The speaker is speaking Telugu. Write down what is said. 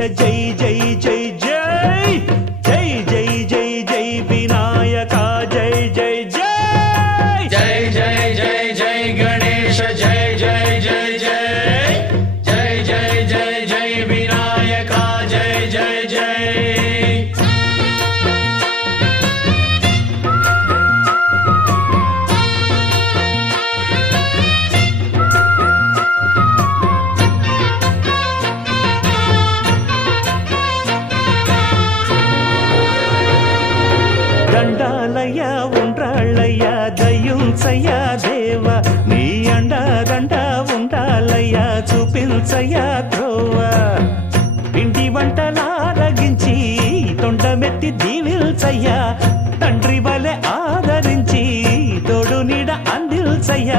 జై జై జై జై జై జై జై జై వినాయక జై జై జై జై జై జై జై గణేశ జై జై జై జై జై జై జై జై వినాయక జై జై జై దండాలయ్య ఉండ్రాళ్ళయ్య దయ్యుంచయ్య దేవ నీ అండదండ ఉండాలయ్య చూపించయ్య ధ్రువ పిండి వంటలారగించి తొండమెత్తి దీవిల్చయ్య తండ్రి వలె ఆదరించి తోడు నీడ అందిల్చయ్య